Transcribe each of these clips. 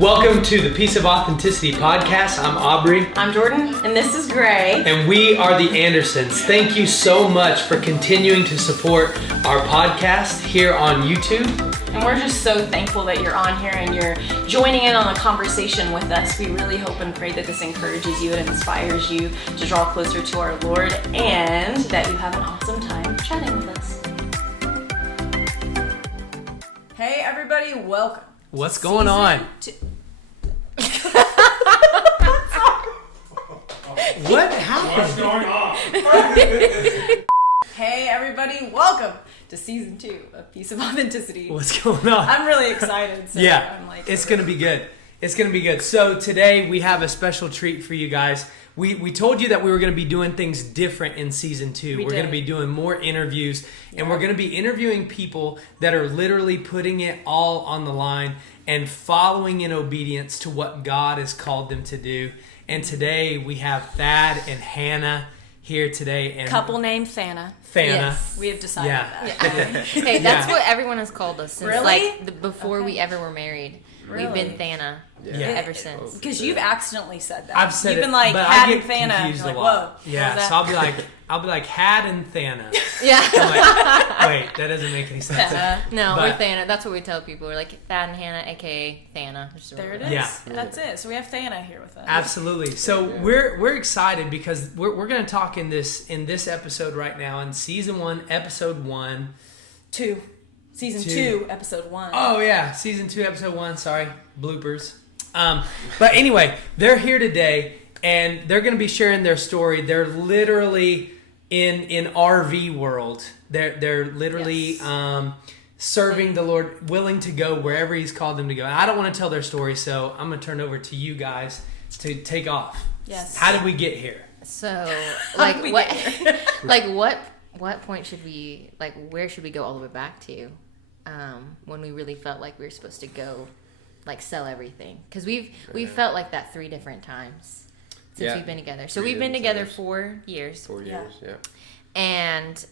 Welcome to the Piece of Authenticity podcast. I'm Aubrey. I'm Jordyn, and this is Gray. And we are the Andersons. Thank you so much for continuing to support our podcast here on YouTube. And we're just so thankful that you're on here and you're joining in on the conversation with us. We really hope and pray that this encourages you and inspires you to draw closer to our Lord and that you have an awesome time chatting with us. Hey everybody, welcome. What's going on? What happened? What's going on? Hey everybody, welcome to season 2 of Piece of Authenticity. What's going on? I'm really excited. So yeah, I'm like, it's going to be good. It's going to be good. So today we have a special treat for you guys. We told you that we were going to be doing things different in season 2. We're going to be doing more interviews, and we're going to be interviewing people that are literally putting it all on the line and following in obedience to what God has called them to do. And today we have Thad and Hannah here today. And couple named Thana. Yes. We have decided that. Hey, that's what everyone has called us since Really? before we ever were married. Really? We've been Thana ever since. Because you've accidentally said that. I've said You've it, been like but Had I and get Thana. confused You're a like, lot. whoa. Yeah, so I'll be like Had and Thana. Yeah. I'm like, wait, that doesn't make any sense. No, But- we're Thana. That's what we tell people. We're like Thad and Hannah, aka Thana. There it is. Yeah. That's it. So we have Thana here with us. Absolutely. So we're excited because we're going to talk in this episode right now in season 1, episode 1. Season 2, episode 1. Oh yeah, season 2, episode 1. Sorry, bloopers. But anyway, they're here today and they're going to be sharing their story. They're literally in RV world. They're literally serving the Lord, willing to go wherever He's called them to go. And I don't want to tell their story, so I'm going to turn it over to you guys to take off. Yes. How did we get here? So, How did we what? get here? What point should we where should we go all the way back to? When we really felt like we were supposed to go, sell everything, because we've felt like that 3 different times since we've been together. So we've been together 4 years. 4 years, yeah. And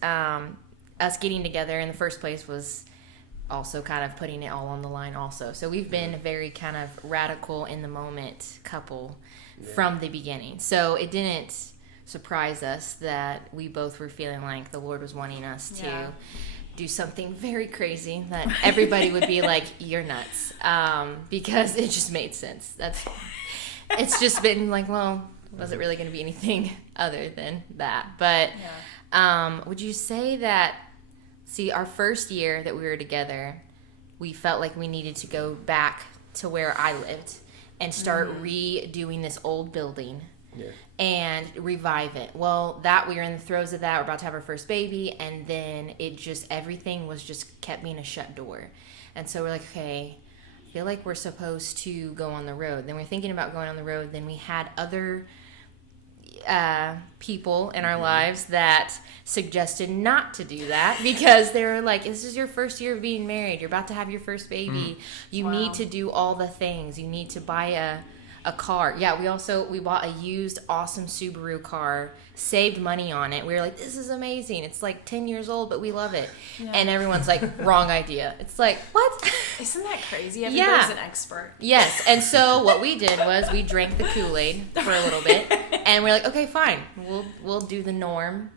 us getting together in the first place was also kind of putting it all on the line also. So we've been a very kind of radical in the moment couple from the beginning. So it didn't surprise us that we both were feeling like the Lord was wanting us to do something very crazy that everybody would be like, you're nuts. Because it just made sense. It's just been like, well, was it really going to be anything other than that? But would you say that, our first year that we were together, we felt like we needed to go back to where I lived and start redoing this old building and revive it. Well, we were in the throes of that. We're about to have our first baby, and then everything was just kept being a shut door. And so we're like, okay, I feel like we're supposed to go on the road. Then we're thinking about going on the road. Then we had other people in our lives that suggested not to do that because they were like, this is your first year of being married. You're about to have your first baby. You need to do all the things. You need to buy a car. Yeah, we bought a used awesome Subaru car, saved money on it. We were like, this is amazing. It's like 10 years old, but we love it. Yeah. And everyone's like, wrong idea. It's like, what? Isn't that crazy? Everybody's an expert. Yes. And so what we did was we drank the Kool-Aid for a little bit, and we're like, okay, fine. We'll do the norm.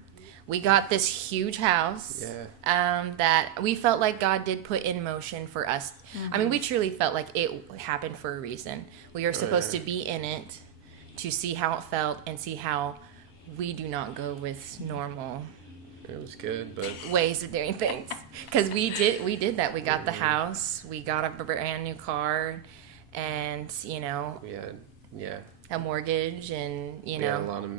We got this huge house that we felt like God did put in motion for us. I mean, we truly felt like it happened for a reason. We were supposed to be in it to see how it felt and see how we do not go with normal. It was good, but ways of doing things. Because we did that. We got the house. We got a brand new car, and we had a mortgage, and we had a lot of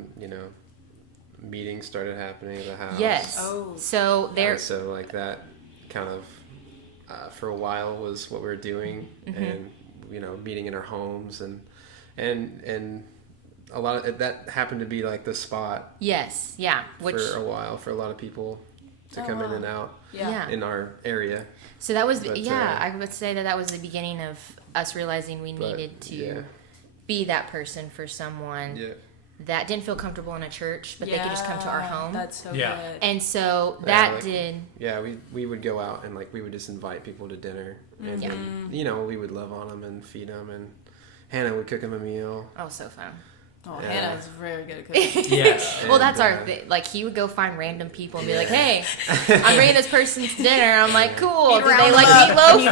meetings started happening at the house. Yes. Oh. So there. So like that kind of for a while was what we were doing, and meeting in our homes, and a lot of that happened to be like the spot. Yes. Yeah. For a while, for a lot of people to come in and out. Yeah. In our area. So that was I would say that was the beginning of us realizing we needed to be that person for someone. Yeah. that didn't feel comfortable in a church, but they could just come to our home. That's so Yeah. good. And so Yeah, that like, did. Yeah, we would go out and like we would just invite people to dinner, and Yeah. then, you know, we would love on them and feed them, and Hannah would cook them a meal. Oh, so fun. Oh, Yeah. Hannah's very good at cooking. Yes. Well, that's And, our thing. Like, he would go find random people and be like, hey, I'm bringing this person to dinner. I'm like, cool. Do they like meatloaf?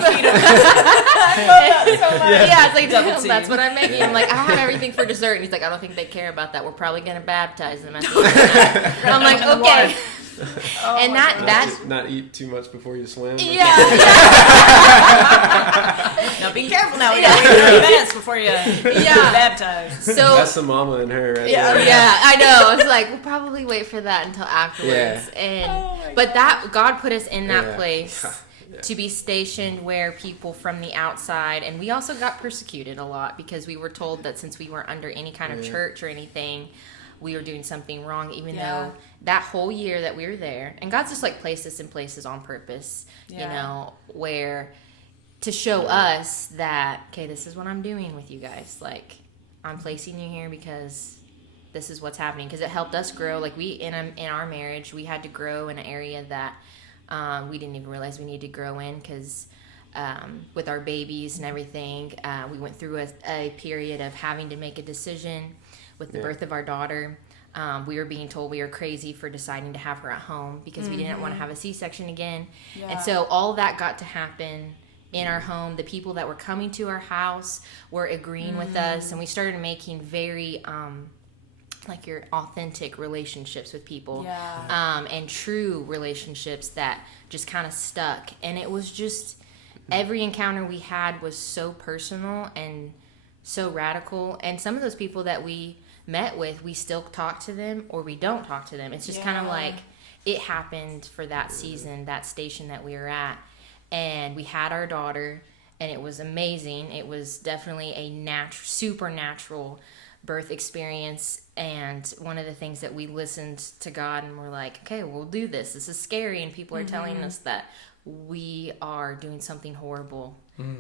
Yeah, it's like, Double damn, team. that's what I'm making. I'm like, I have everything for dessert. And he's like, I don't think they care about that. We're probably going to baptize them at the end. And I'm like, okay. Oh And my that, God. that, Not eat too much before you swim. yeah. Now be careful now. We got to wait 30 minutes before you Yeah. baptize. So, That's the mama in her right Yeah. there. yeah, I know. I was like, we'll probably wait for that until afterwards. Yeah. And Oh my but that God put us in that Yeah. place Yeah. to be stationed where people from the outside, and we also got persecuted a lot because we were told that since we weren't under any kind of Yeah. church or anything, we were doing something wrong, even Yeah. though that whole year that we were there, and God's just like placed us in places on purpose, you Yeah. know, where to show us that, okay, this is what I'm doing with you guys. Like, I'm placing you here because this is what's happening. Because it helped us grow. Like, we, in our marriage, we had to grow in an area that we didn't even realize we needed to grow in because with our babies and everything, we went through a period of having to make a decision with the birth of our daughter. We were being told we were crazy for deciding to have her at home because we didn't want to have a C-section again. Yeah. And so all that got to happen in our home. The people that were coming to our house were agreeing with us, and we started making very like your authentic relationships with people, Yeah. and true relationships that just kind of stuck. And it was just every encounter we had was so personal and so radical. And some of those people that we met with, we still talk to them or we don't talk to them. It's just kind of Yeah. like it happened for that season, that station that we were at. And we had our daughter, and it was amazing. It was definitely a supernatural birth experience. And one of the things that we listened to God and we're like, okay, we'll do this. This is scary. And people are telling us that we are doing something horrible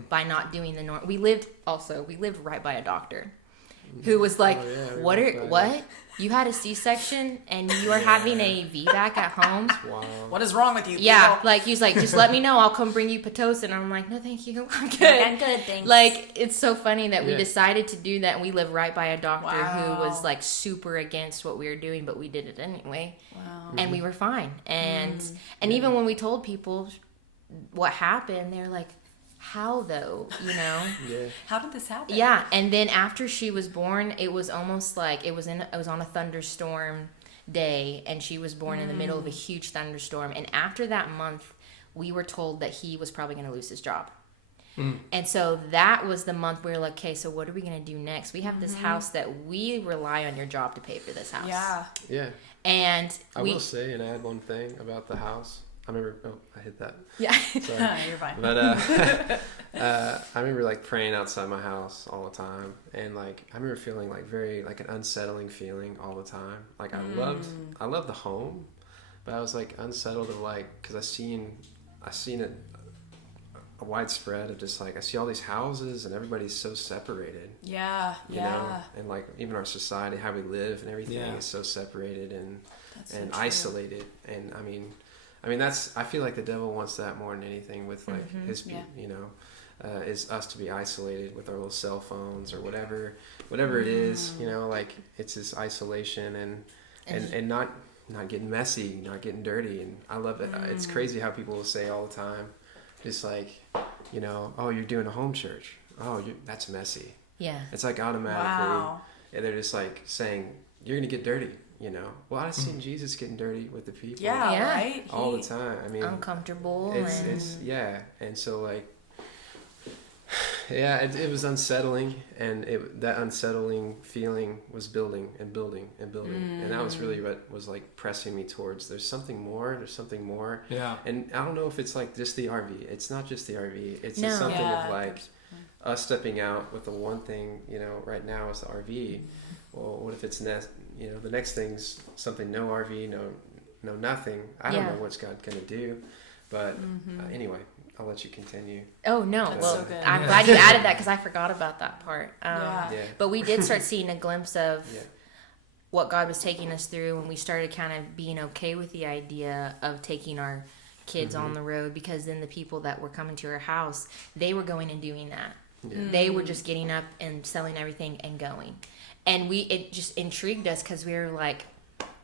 by not doing the norm. We lived right by a doctor who was like, Oh, yeah, what? You had a C-section and you are having a VBAC at home? Wow. What is wrong with you? Yeah, people? like he's like, just let me know. I'll come bring you Pitocin. I'm like, no, thank you. I'm good. I'm good, thanks. Like, it's so funny that we Yeah. decided to do that. And we live right by a doctor Wow. who was like super against what we were doing, but we did it anyway, Wow. and we were fine. And even when we told people what happened, they're like, how though? You know? Yeah. How did this happen? Yeah, and then after she was born, it was almost like it was on a thunderstorm day, and she was born in the middle of a huge thunderstorm. And after that month, we were told that he was probably going to lose his job. And so that was the month we were like, okay, so what are we going to do next? We have this house that we rely on your job to pay for this house. Yeah. Yeah. And I will say and add one thing about the house. I remember. Oh, I hit that. yeah. Sorry. You're fine. But I remember like praying outside my house all the time, and like I remember feeling like very like an unsettling feeling all the time. Like I loved the home, but I was like unsettled of like because I seen it a widespread of just like I see all these houses and everybody's so separated. Yeah. You know, and like even our society, how we live and everything is so separated and That's so and true. isolated. And I mean that's I feel like the devil wants that more than anything with like his you know is us to be isolated with our little cell phones or whatever it is, you know, like it's this isolation and not getting messy, not getting dirty. And I love it. It's crazy how people will say all the time, just like, you know, oh, you're doing a home church. Oh, that's messy. Yeah. It's like automatically, Wow. and they're just like saying, you're going to get dirty, you know. Well, I've seen Jesus getting dirty with the people Yeah. Yeah. Right. all the time. I mean, Uncomfortable. it's yeah. And so like, yeah, it was unsettling, and that unsettling feeling was building and building and building. And that was really what was like pressing me towards, there's something more. Yeah. And I don't know if it's like just the RV. It's not just the RV. It's No. just something Yeah, of like us stepping out with the one thing, you know, right now is the RV. Well, what if it's you know, the next thing's something, no RV, no nothing. I don't Yeah. know what's God gonna do, but anyway, I'll let you continue. Oh no! That's Well, so good. I'm Yeah. glad you added that because I forgot about that part. Yeah. Yeah. But we did start seeing a glimpse of Yeah. what God was taking us through, and we started kind of being okay with the idea of taking our kids on the road, because then the people that were coming to our house, they were going and doing that. Yeah. They were just getting up and selling everything and going. And it just intrigued us, because we were like,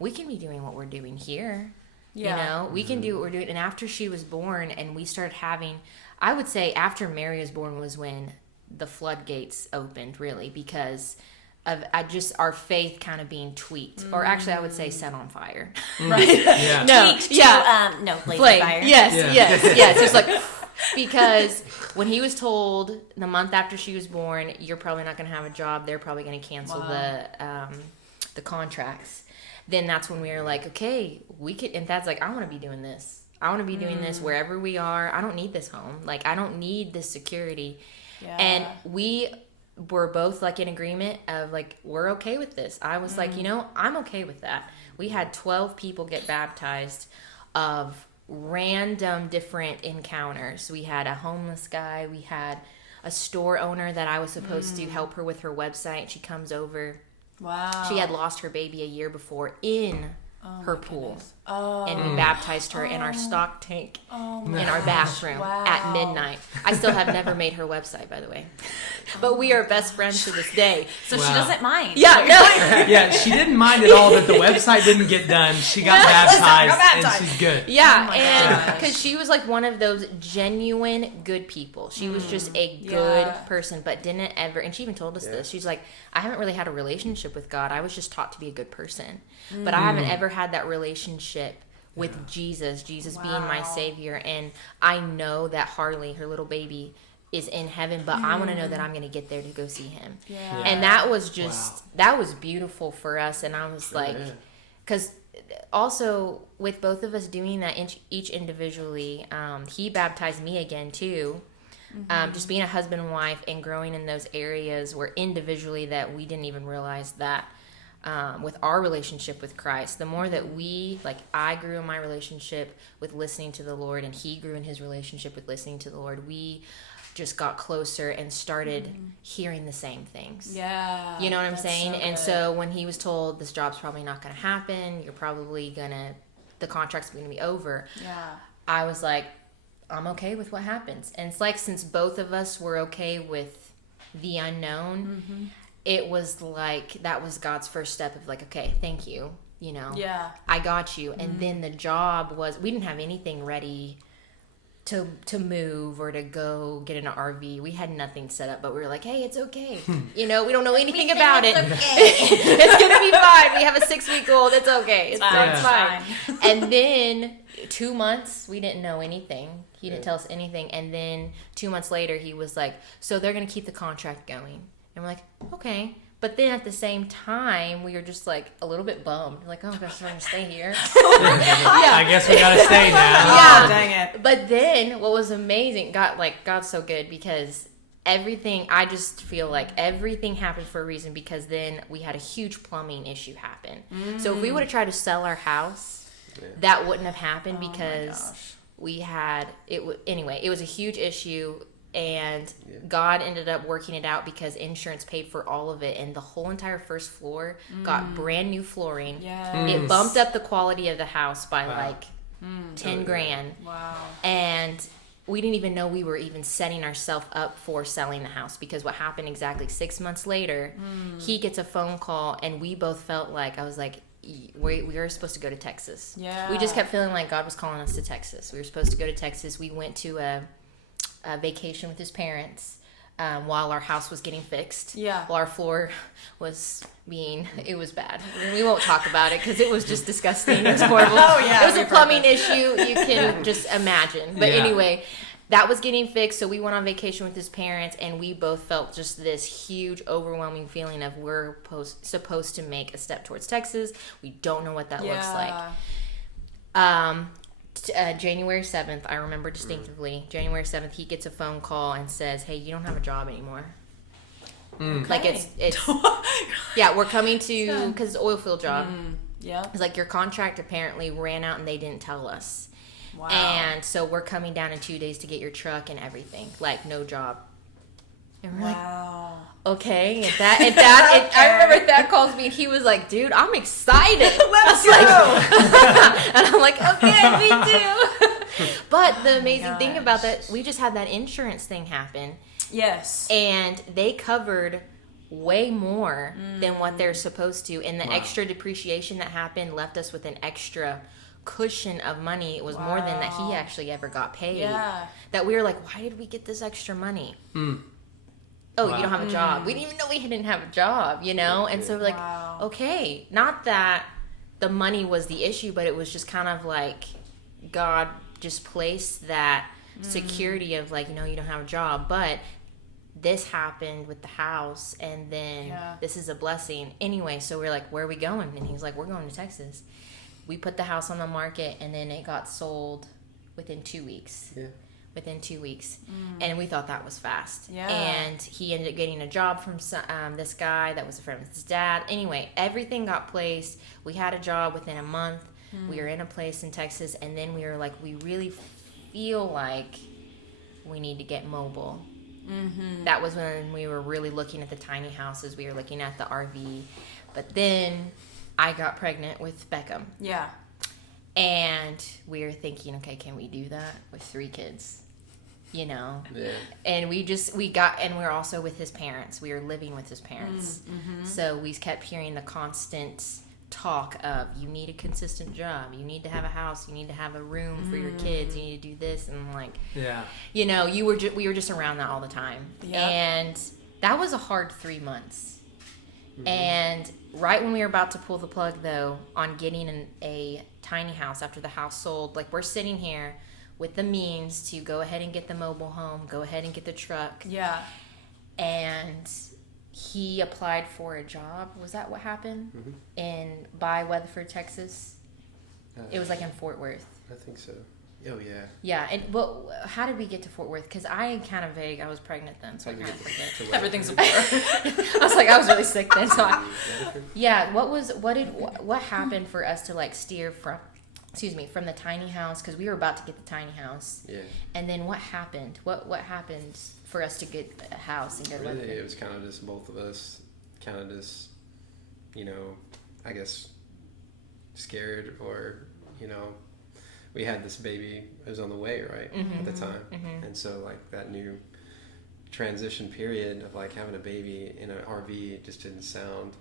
we can be doing what we're doing here. Yeah. You know, we can do what we're doing. And after she was born and we started having, I would say after Mary was born was when the floodgates opened, really, because of our faith kind of being tweaked, or actually I would say set on fire. Right? Yeah. No, tweaked to, blazing fire. Yes. It's like, because when he was told the month after she was born, you're probably not going to have a job, they're probably going to cancel the contracts. Then that's when we were like, okay, we could. And Thad's like, I want to be doing this. I want to be doing this wherever we are. I don't need this home. Like, I don't need this security. Yeah. And we were both like in agreement of like, we're okay with this. I was like, I'm okay with that. We had 12 people get baptized of random different encounters. We had a homeless guy. We had a store owner that I was supposed to help her with her website. She comes over. Wow. She had lost her baby a year before in her pool. And we baptized her in our stock tank in our bathroom at midnight. I still have never made her website, by the way. But we are best friends to this day. So she doesn't mind. Yeah, no. Yeah, she didn't mind at all that the website didn't get done. She got baptized, and she's good. Yeah, and because she was like one of those genuine good people. She was just a good person, but didn't ever, and she even told us this. She's like, I haven't really had a relationship with God. I was just taught to be a good person. But I haven't ever had that relationship with Jesus being my savior. And I know that Harley, her little baby, is in heaven, but I want to know that I'm going to get there to go see him. Yeah. And that was just, that was beautiful for us. And I was like, because also with both of us doing that each individually, he baptized me again too. Just being a husband and wife and growing in those areas where individually that we didn't even realize that with our relationship with Christ, the more that I grew in my relationship with listening to the Lord, and he grew in his relationship with listening to the Lord, we just got closer and started hearing the same things. Yeah. You know what I'm saying? So and so when he was told this job's probably not going to happen, you're probably the contract's going to be over. Yeah. I was like, I'm okay with what happens. And it's like, since both of us were okay with the unknown, it was like, that was God's first step of like, okay, thank you. I got you. And then the job was, we didn't have anything ready to move or to go get an RV. We had nothing set up, but we were like, hey, it's okay. We don't know anything about it. It's gonna be fine. We have a 6-week-old. It's okay. It's fine. And then 2 months, we didn't know anything. He didn't tell us anything. And then 2 months later, he was like, so they're gonna keep the contract going. And we're like, okay. But then at the same time, we were just like a little bit bummed. Like, oh gosh, we're going to stay here. I guess we got to stay now. Yeah. Oh, dang it. But then what was amazing, God's so good, because I just feel like everything happened for a reason, because then we had a huge plumbing issue happen. So if we would have tried to sell our house, that wouldn't have happened, because we had, it was a huge issue. And God ended up working it out, because insurance paid for all of it, and the whole entire first floor got brand new flooring. It bumped up the quality of the house by $10,000. Wow. And we didn't even know we were even setting ourselves up for selling the house, because what happened exactly 6 months later, he gets a phone call, and we both felt like, I was like, we were supposed to go to Texas. We just kept feeling like God was calling us to Texas. We were supposed to go to Texas. We went to a vacation with his parents while our house was getting fixed. While our floor was it was bad. We won't talk about it, because it was just disgusting. It was horrible. It was a plumbing issue you can just imagine. But anyway, that was getting fixed. So we went on vacation with his parents, and we both felt just this huge, overwhelming feeling of we're supposed to make a step towards Texas. We don't know what that looks like. January 7th, I remember distinctively. January 7th, he gets a phone call and says, hey, you don't have a job anymore. Okay. Like, it's we're coming to, because it's an oil field job. It's like, your contract apparently ran out and they didn't tell us. Wow. And so we're coming down in 2 days to get your truck and everything. Like, no job. And we're like, okay. I remember Thad calls me and he was like, dude, I'm excited. Let's go. And I'm like, okay, me too. But the amazing thing about that, we just had that insurance thing happen. Yes. And they covered way more than what they're supposed to. And the extra depreciation that happened left us with an extra cushion of money. It was more than that he actually ever got paid. Yeah. That we were like, why did we get this extra money? Oh, you don't have a job. We didn't even know we didn't have a job, you know? And so we're like, okay, not that the money was the issue, but it was just kind of like God just placed that security of like, you know, you don't have a job. But this happened with the house, and then this is a blessing. Anyway, so we're like, where are we going? And he's like, we're going to Texas. We put the house on the market, and then it got sold within 2 weeks. Yeah. Within 2 weeks. And we thought that was fast. Yeah. And he ended up getting a job from this guy that was a friend of his dad. Anyway, everything got placed. We had a job within a month. We were in a place in Texas, and then we were like, we really feel like we need to get mobile. That was when we were really looking at the tiny houses. We were looking at the RV. But then I got pregnant with Beckham. Yeah. And we were thinking, okay, can we do that with 3 kids? You know? Yeah. And we're also with his parents. We were living with his parents. So we kept hearing the constant talk of, you need a consistent job. You need to have a house. You need to have a room for your kids. You need to do this. And I'm like, you know, we were just around that all the time. Yeah. And that was a hard 3 months. And right when we were about to pull the plug, though, on getting a tiny house after the house sold, like, we're sitting here with the means to go ahead and get the mobile home, go ahead and get the truck. Yeah. And he applied for a job. Was that what happened? By Weatherford, Texas? It was like in Fort Worth. I think so. Oh, yeah. Yeah, and how did we get to Fort Worth? Because I kind of vague. I was pregnant then, so I kind of forget. Everything's a blur. I was like, I was really sick then. So what happened for us to like steer from the tiny house? Because we were about to get the tiny house. Yeah. And then what happened? What happened for us to get a house and get really, it was kind of just both of us, kind of just, you know, I guess scared, or, you know, we had this baby, it was on the way, right, at the time. And so, like, that new transition period of, like, having a baby in an RV just didn't sound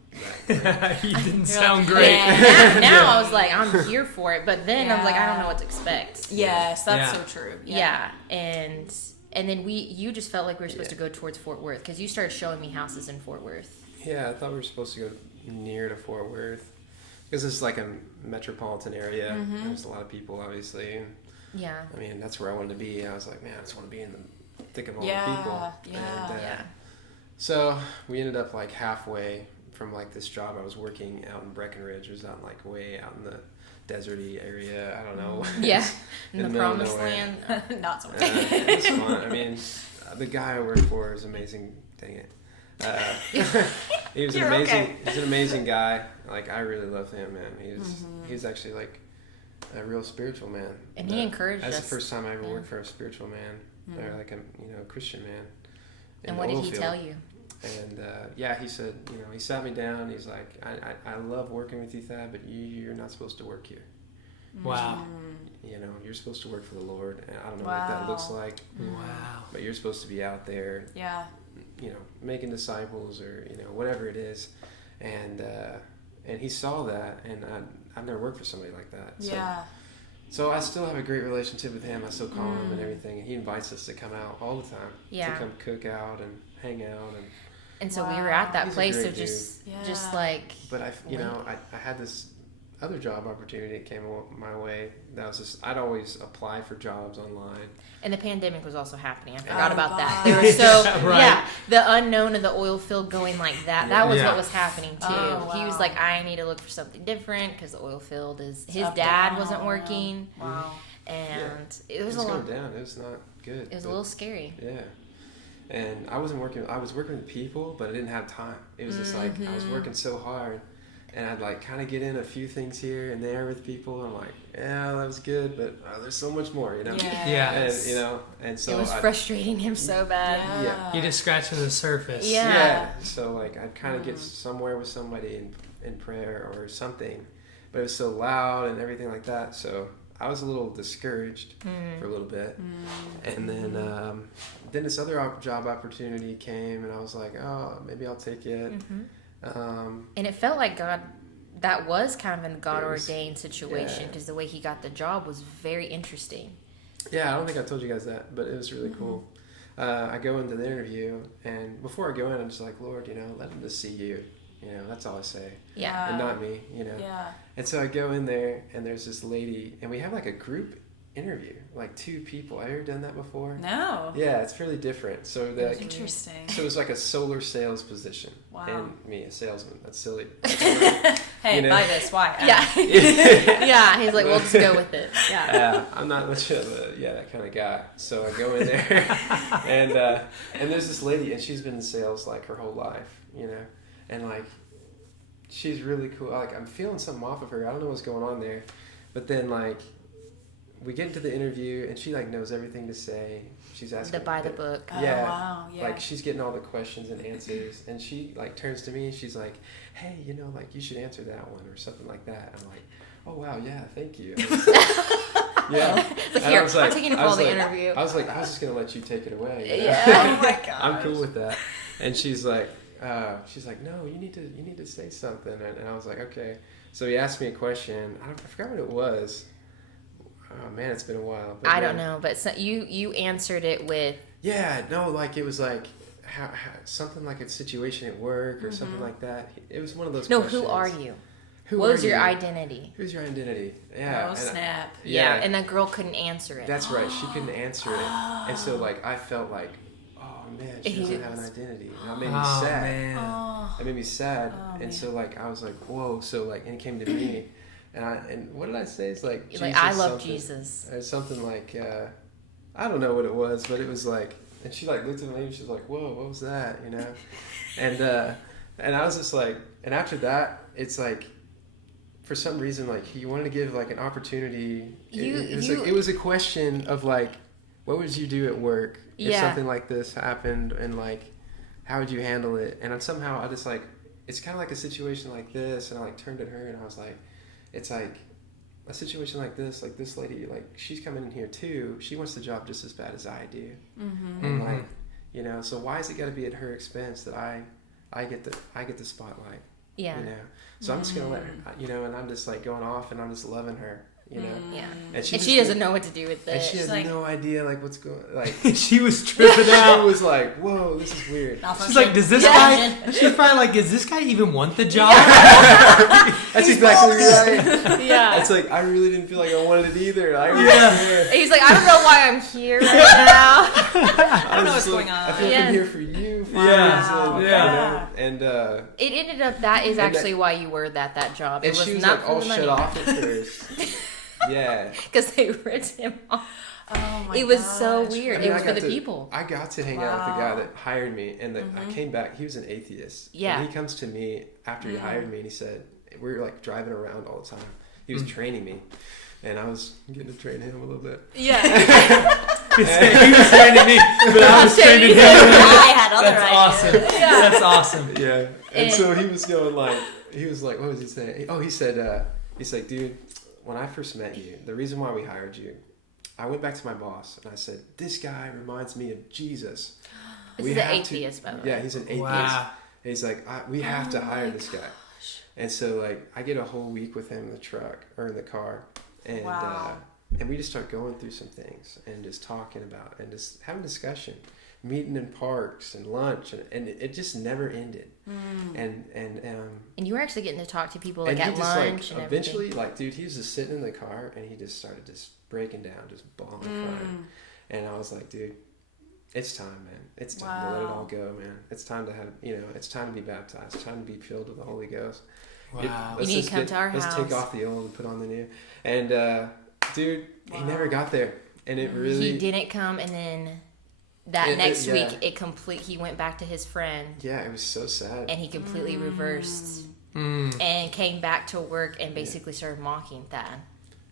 that great. He didn't sound great. Yeah. Now I was like, I'm here for it. But then I was like, I don't know what to expect. Yes, that's so true. Yeah. And then you just felt like we were supposed to go towards Fort Worth, because you started showing me houses in Fort Worth. Yeah, I thought we were supposed to go near to Fort Worth, because it's like a metropolitan area. There's a lot of people, obviously. And, I mean, that's where I wanted to be. I was like, man, I just want to be in the thick of all the people. And, so we ended up like halfway from like this job I was working out in Breckenridge. It was out like way out in the deserty area. I don't know. Yeah, in the promised land. Not so much. It's fun. I mean, the guy I worked for is amazing. Dang it. He was He's an amazing guy. Like, I really love him, man. He's actually like a real spiritual man. And he encouraged us. That's the first time I ever worked for a spiritual man, or like a Christian man. And what did he tell you? And he said, you know, he sat me down. He's like, I love working with you, Thad, but you're not supposed to work here. Wow. You know, you're supposed to work for the Lord, and I don't know what that looks like. Wow. But you're supposed to be out there. Yeah. You know, making disciples, or, you know, whatever it is. And he saw that, and I've never worked for somebody like that. So I still have a great relationship with him. I still call him and everything, and he invites us to come out all the time. To come cook out and hang out. And so we were at that place of just like. But I had this other job opportunity that came my way. That was just, I'd always apply for jobs online. And the pandemic was also happening. I forgot about that. They were so the unknown of the oil field going like that. That was what was happening too. He was like, I need to look for something different, because the oil field his dad wasn't working. Wow. And it was a lot down. It was not good. It was a little scary. Yeah. And I wasn't working. I was working with people, but I didn't have time. It was just like I was working so hard And I'd like kind of get in a few things here and there with people. I'm like, yeah, that was good, but there's so much more, you know? Yes. And, and so it was frustrating him so bad. Yeah. You just scratching the surface. Yeah. So like I'd kind of get somewhere with somebody in prayer or something, but it was so loud and everything like that. So I was a little discouraged for a little bit. And then this other job opportunity came, and I was like, oh, maybe I'll take it. And it felt like God, that was kind of a God-ordained situation, because the way he got the job was very interesting. Yeah, I don't think I told you guys that, but it was really cool. I go into the interview, and before I go in, I'm just like, Lord, let him just see you. That's all I say. Yeah. And not me, Yeah. And so I go in there, and there's this lady, and we have like a group interview, like 2 people. Have you ever done that before? No. Yeah, it's really different. So Interesting. So it was like a solar sales position. Wow. And me, a salesman. That's silly. Hey, buy this. Why? Yeah. Yeah. He's like, we'll just go with it. Yeah. I'm not much of that kind of guy. So I go in there, and there's this lady, and she's been in sales like her whole life, and like she's really cool. Like I'm feeling something off of her. I don't know what's going on there, but then like we get into the interview, and she like knows everything to say. She's asking By the book. Oh, wow. Yeah. Like she's getting all the questions and answers, and she like turns to me and she's like, hey, like you should answer that one or something like that. I'm like, oh wow, yeah, thank you. Yeah. Like, here, I'm taking it for all the interview. I was just gonna let you take it away. Yeah. Oh my gosh. I'm cool with that. And she's like, no, you need to say something. And I was like, okay. So he asked me a question. I forgot what it was. Oh man, it's been a while. But I don't know, but you answered it with. Yeah, no, like it was like how something like a situation at work or something like that. It was one of those. No, questions. who are you? What was your identity? Who's your identity? Yeah. Oh snap. Yeah, and that girl couldn't answer it. That's right. She couldn't answer it, and so like I felt like, oh man, she doesn't have an identity. And that made me sad. Man. That made me sad, and man. so like I was like, whoa. So like, and it came to me, and what did I say? It's like You're Jesus, like, I love something. Jesus. Or something like I don't know what it was, but it was like, and she like looked at me and she was like, whoa, what was that? And I was just like, and after that, it's like, for some reason, like he wanted to give like an opportunity. It was a question of like, what would you do at work if something like this happened, and like, how would you handle it? And somehow I just like, it's kind of like a situation like this, and I like turned at her and I was like, it's like a situation like this lady, like she's coming in here too. She wants the job just as bad as I do, and like, so why is it got to be at her expense that I get the spotlight? Yeah. So I'm just gonna let her, and I'm just like going off, and I'm just loving her, Yeah. And she doesn't know what to do with and this. she has like, no idea like what's going, like She was tripping out. she was like, whoa, this is weird. She's like, does this guy? She's probably like, does this guy even want the job? That's exactly right. Yeah. It's like I really didn't feel like I wanted it either. He's like, I don't know why I'm here right now. I don't know what's going on. I feel like I'm here for you. And it ended up that is actually why you were that job. It and was she was not like for all the shut money. off at first. Yeah. Because they ripped him off. Oh my It was gosh. so weird. I mean, it was I for got the people. I got to hang out with the guy that hired me, and I came back. He was an atheist. Yeah. And he comes to me after he hired me, and he said, we were like driving around all the time. He was training me, and I was getting to train him a little bit. Yeah. He was training me, but I was training him. I had other That's ideas. awesome. That's awesome. Yeah. And so he was going like, what was he saying? Oh, he said, he's like, dude, when I first met you, the reason why we hired you, I went back to my boss and I said, this guy reminds me of Jesus. This is an atheist, by the way. Yeah, he's an atheist. Wow. And he's like, we have to hire this guy. And so like, I get a whole week with him in the truck or in the car, and and we just start going through some things and just talking about and just having discussion, meeting in parks and lunch, and it just never ended. And you were actually getting to talk to people like he at just, lunch like, and eventually, everything. like, dude, he was just sitting in the car and he just started just breaking down, just bawling, crying. And I was like, dude, it's time, man. It's time to let it all go, man. It's time to have, it's time to be baptized. It's time to be filled with the Holy Ghost. Wow. You need to come to our Let's house. take off the old and put on the new. And, dude, he never got there. And it really... He didn't come, and then next week, he went back to his friend. Yeah, it was so sad. And he completely reversed and came back to work and basically started mocking Thad.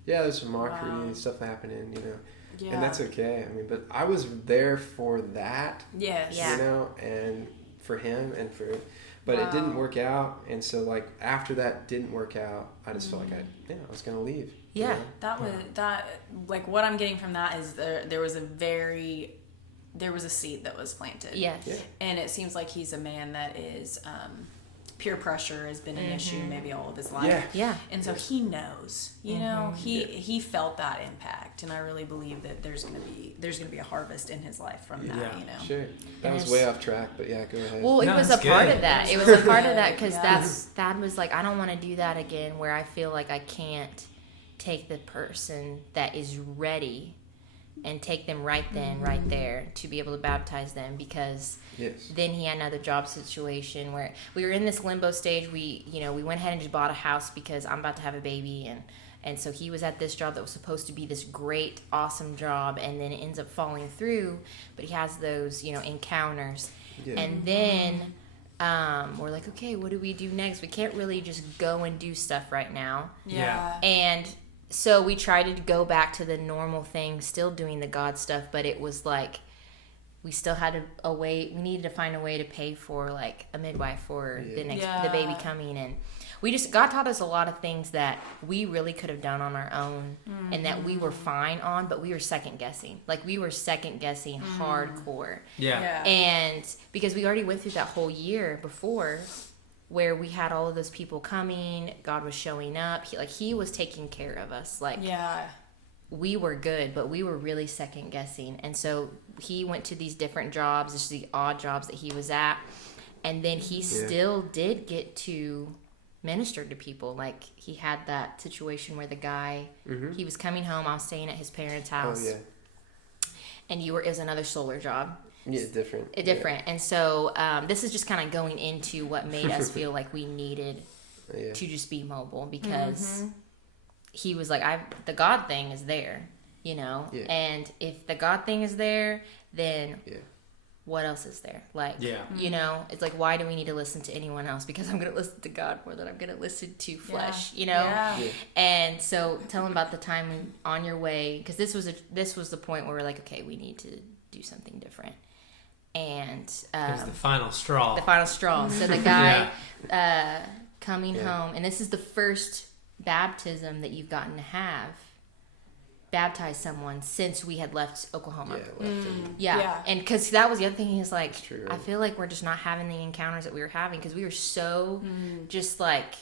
Yeah, there's some mockery and stuff happening, you know. Yeah. And that's okay. I mean, but I was there for that. Yes. Yeah. You know, and for him and for, but it didn't work out. And so like after that didn't work out, I just felt like I was gonna leave. Yeah. You know? That was like what I'm getting from that is there was a seed that was planted. Yes. Yeah. And it seems like he's a man that is peer pressure has been an issue maybe all of his life. Yeah. Yeah. And so he knows, you know, he felt that impact, and I really believe that there's gonna be a harvest in his life from that, you know. Sure. That was way off track, but yeah, go ahead. Well, it was a part of that. It was a part of that because Thad was like, I don't want to do that again where I feel like I can't take the person that is ready and take them right then, right there to be able to baptize them, because then he had another job situation where we were in this limbo stage. We went ahead and just bought a house because I'm about to have a baby, and so he was at this job that was supposed to be this great, awesome job, and then it ends up falling through, but he has those, encounters. Yeah. And then we're like, okay, what do we do next? We can't really just go and do stuff right now. Yeah. And so we tried to go back to the normal thing, still doing the God stuff, but it was like we still had we needed to find a way to pay for like a midwife for the baby coming, and God taught us a lot of things that we really could have done on our own and that we were fine on, but we were second guessing. Like we were second guessing hardcore. Yeah. And because we already went through that whole year before, where we had all of those people coming, God was showing up. He was taking care of us. We were good, but we were really second guessing. And so he went to these different jobs, just the odd jobs that he was at. And then he still did get to minister to people. Like he had that situation where the guy, he was coming home. I was staying at his parents' house. Oh, yeah. And it was another solar job. Yeah, different. Different. And so this is just kind of going into what made us feel like we needed to just be mobile, because he was like, the God thing is there, and if the God thing is there, then what else is there? It's like, why do we need to listen to anyone else? Because I'm going to listen to God more than I'm going to listen to flesh, And so tell him about the time on your way, because this was the point where we're like, okay, we need to do something different. And it was the final straw. So the guy coming home, and this is the first baptism that you've gotten to have, baptize someone since we had left Oklahoma. And because that was the other thing. He's like, I feel like we're just not having the encounters that we were having, because we were so just like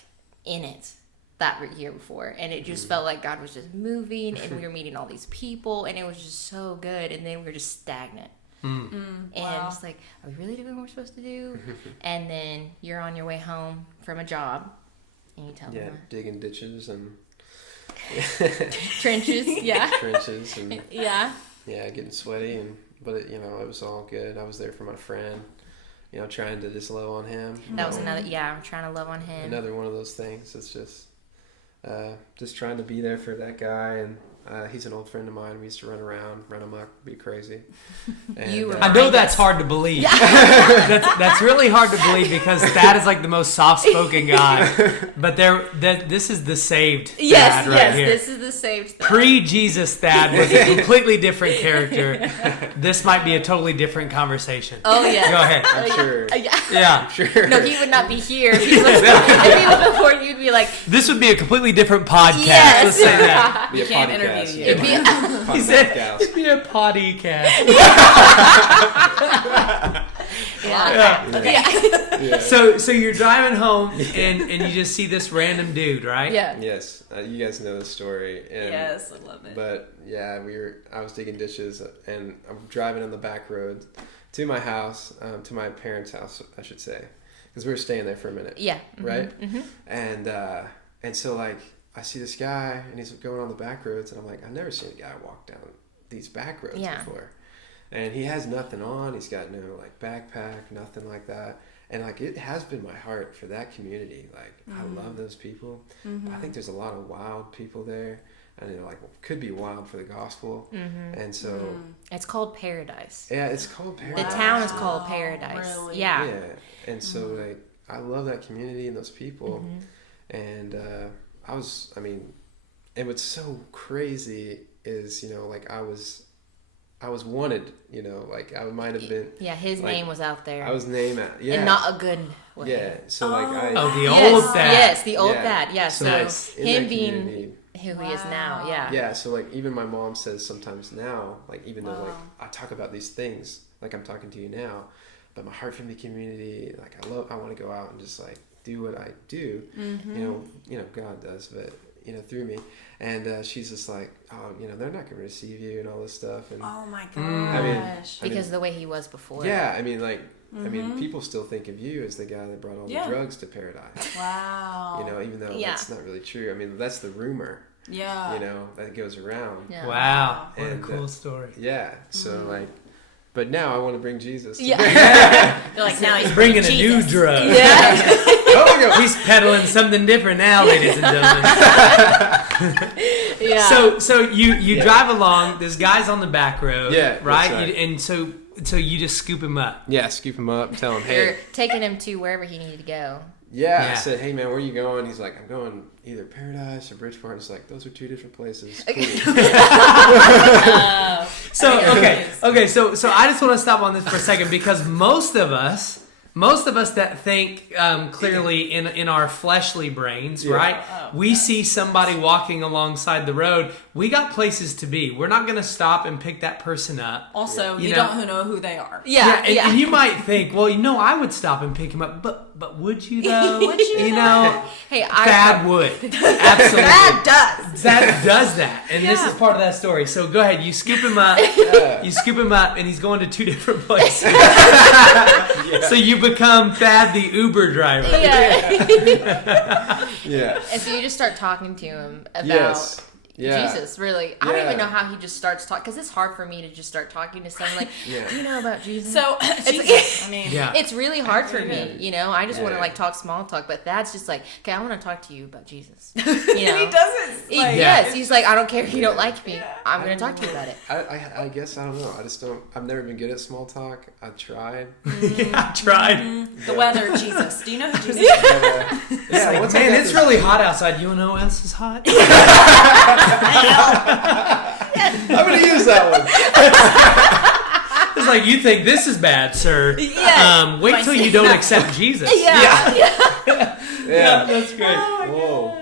in it that year before, and it just felt like God was just moving, and we were meeting all these people, and it was just so good, and then we were just stagnant. And it's like, are we really doing what we're supposed to do? And then you're on your way home from a job, and you tell them digging ditches and trenches, trenches, and getting sweaty, but it was all good. I was there for my friend, trying to just love on him. That was another, trying to love on him. Another one of those things. It's just trying to be there for that guy, and he's an old friend of mine. We used to run around, run amok, be crazy. And, I know that's hard to believe. That's really hard to believe, because Thad is like the most soft-spoken guy. But this is the saved Thad right here. This is the saved Thad. Pre-Jesus Thad was a completely different character. This might be a totally different conversation. Oh yeah. Go ahead. I'm sure. Yeah. I'm sure. No, he would not be here if he was before. You'd be like, this would be a completely different podcast. Yes. Let's say that. Be a Can't podcast. interview you. It'd be He said it'd be a podcast. So you're driving home, and you just see this random dude, right? Yeah. Yes, you guys know the story. And, yes, I love it. But yeah, I was digging ditches, and I'm driving on the back road to my house, to my parents' house, I should say, because we were staying there for a minute. Yeah. Right. And so like, I see this guy, and he's going on the back roads, and I'm like, I've never seen a guy walk down these back roads before. And he has nothing on. He's got no like backpack, nothing like that. And like, it has been my heart for that community. Like, I love those people. I think there's a lot of wild people there, and like could be wild for the gospel. And so it's called Paradise. Yeah, it's called Paradise. The town is called Paradise. Really? Yeah. Yeah. And so like, I love that community and those people. And and what's so crazy is, like I was wanted, like I might have been. Yeah, his name was out there. I was named at, and not a good way. Yeah, so like the old Thad. Yes, the old Thad. Yeah, so him being who he is now. Yeah. Yeah, so like even my mom says sometimes now, like even though like I talk about these things, like I'm talking to you now, but my heart family community, like I want to go out and just like do what I do. God does, but through me. And she's just like, they're not going to receive you and all this stuff. And oh my gosh. Because the way he was before. Yeah, people still think of you as the guy that brought all the drugs to paradise. Wow. Even though that's not really true. That's the rumor. Yeah. That goes around. Yeah. Wow. What a cool story. Yeah. So like, but now I want to bring Jesus. Yeah. You're like, now he's bringing a new drug. Yeah. He's peddling something different now, ladies and gentlemen. Yeah. So you drive along. There's guys on the back road. Yeah. Right. And so you just scoop him up. Yeah. Scoop him up. Tell him, hey. You're taking him to wherever he needed to go. Yeah. I said, hey man, where are you going? He's like, I'm going either Paradise or Bridgeport. It's like, those are two different places. Cool. So So I just want to stop on this for a second, because most of us that think clearly in our fleshly brains, right? We see somebody walking alongside the road. We got places to be. We're not going to stop and pick that person up. Also, you don't know who they are. And you might think, well, I would stop and pick him up, but would you though? Would you know? Hey, Thad would. Absolutely. Thad does that. And this is part of that story. So go ahead. You scoop him up. You scoop him up, and he's going to two different places. So you become Thad the Uber driver. Yeah. And so you just start talking to him about Jesus, really. I don't even know how he just starts talking, because it's hard for me to just start talking to someone like, do you know about Jesus? So, it's really hard for me, I just want to like talk small talk, but Thad's just like, okay, I want to talk to you about Jesus. And he doesn't. Yes, he's like, I don't care if you don't like me. I'm going to talk to you about it. I guess, I don't know. I've never been good at small talk. I tried. I tried. The weather, Jesus. Do you know who Jesus is? It's really hot outside. You know what else is hot? I'm going to use that one. It's like, you think this is bad, sir. Wait till you don't accept Jesus. Yeah. That's great. Oh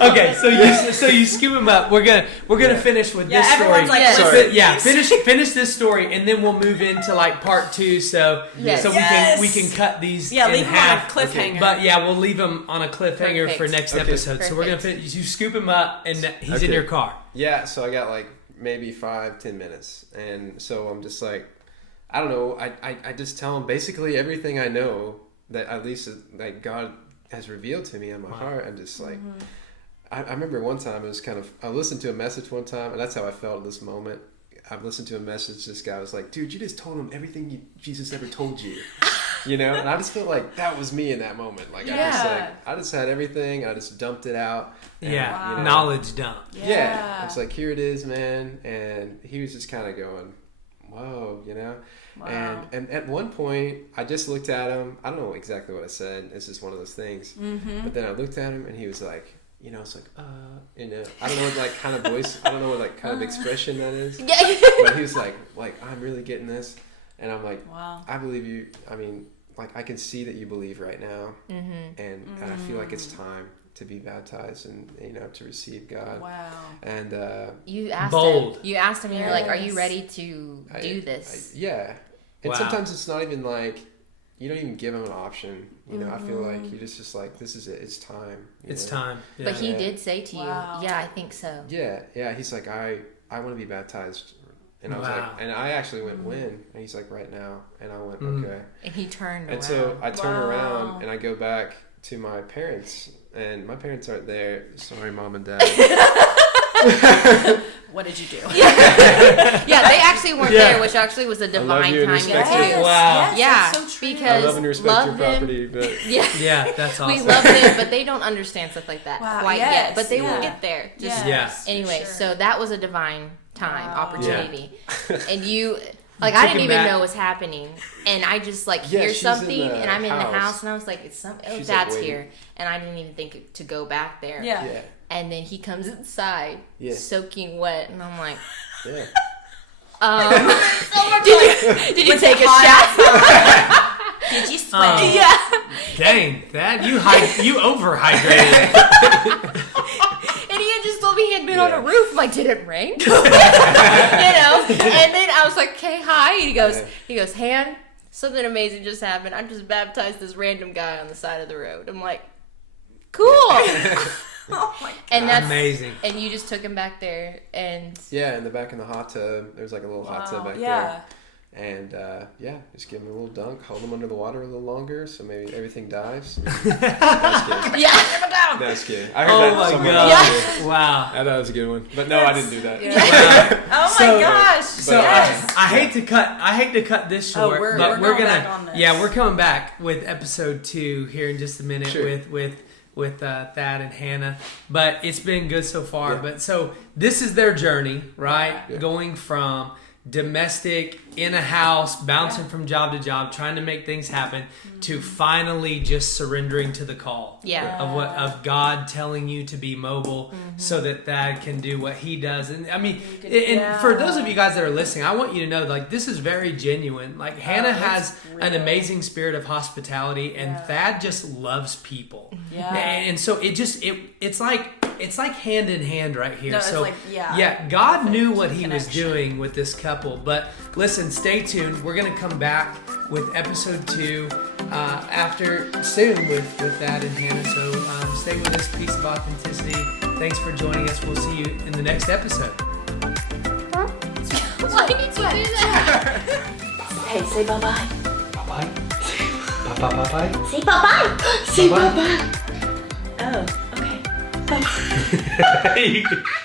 Okay, so you scoop him up. We're gonna finish with this story. Like, finish this story, and then we'll move into like part 2. So we can cut these in leave half. them on a cliffhanger. Okay. But we'll leave them on a cliffhanger for next episode. So we're gonna finish. You scoop him up, and he's in your car. Yeah. So I got like maybe 5-10 minutes, and so I'm just like, I don't know. I just tell him basically everything I know that at least like God has revealed to me in my heart. I'm just like, I remember one time I listened to a message one time, and that's how I felt at this moment. I've listened to a message. This guy was like, dude, you just told him everything Jesus ever told you. And I just felt like that was me in that moment. Like, I just had everything. I just dumped it out. And, knowledge dump. Yeah. It's like, here it is, man. And he was just kind of going, whoa, Wow. And at one point, I just looked at him. I don't know exactly what I said. It's just one of those things. Mm-hmm. But then I looked at him, and he was like, it's like, I don't know what like kind of voice, I don't know what like kind of expression that is. But he was like, I'm really getting this. And I'm like, wow. I believe you. I mean, like, I can see that you believe right now. Mm-hmm. And I feel like it's time to be baptized and, to receive God. Wow. And you asked him, and you're like, are you ready to do this? Yeah. And sometimes it's not even like, you don't even give him an option. I feel like you just like, this is it. It's time. It's time. Yeah. But he did say to you, I think so. Yeah. Yeah. He's like, I want to be baptized. And I was like, and I actually went, when? And he's like, right now. And I went, okay. And he turned around. And so I turn around and I go back to my parents, and my parents aren't there. Sorry, Mom and Dad. What did you do? Yeah, they actually weren't there, which actually was a divine time too. Wow. Yes, that's so true. Because I love and respect your property, but that's awesome. We love them, but they don't understand stuff like that quite yet. But they will get there. Yes. Anyway, so that was a divine time opportunity, and you. Like, I didn't even know what's happening. And I just, like, hear she's something, in the and I'm in the house. house, and I was like, She's, Dad's like, here. And I didn't even think to go back there. Yeah. And then he comes inside, soaking wet, and I'm like, Yeah. did you take a shower? Did you sweat? Yeah. Dang, Thad, you overhydrated. And he had just told me he had been on a roof. I'm like, did it rain? You know? And then I was like, okay, hi. And he goes, Han, something amazing just happened. I just baptized this random guy on the side of the road. I'm like, cool. Oh my God. And that's amazing. And you just took him back there, and Yeah, in the back in the hot tub, there's like a little hot tub back there. And just give him a little dunk, hold him under the water a little longer, so maybe everything dives. No, I was kidding. I heard that somewhere else. Wow. I thought it was a good one, but no, I didn't do that. Oh my gosh! So I hate to cut this short, but we're gonna back on this. we're coming back with episode 2 here in just a minute with Thad and Hannah. But it's been good so far. Yeah. But so this is their journey, right? Yeah. Going from domestic in a house, bouncing from job to job, trying to make things happen, to finally just surrendering to the call of God telling you to be mobile so that Thad can do what he does. And I mean, for those of you guys that are listening, I want you to know, like, this is very genuine. Like, Hannah has an amazing spirit of hospitality, and Thad just loves people. And so it's like hand in hand right here. No, it's so like, God knew what he was doing with this couple. But listen, stay tuned. We're going to come back with episode 2 after soon with Thad and Hannah. So stay with us. Peace of authenticity. Thanks for joining us. We'll see you in the next episode. why did you do that? Hey, say bye-bye. Bye-bye. Bye-bye. Say bye-bye. Say bye-bye. Oh, okay. Bye-bye.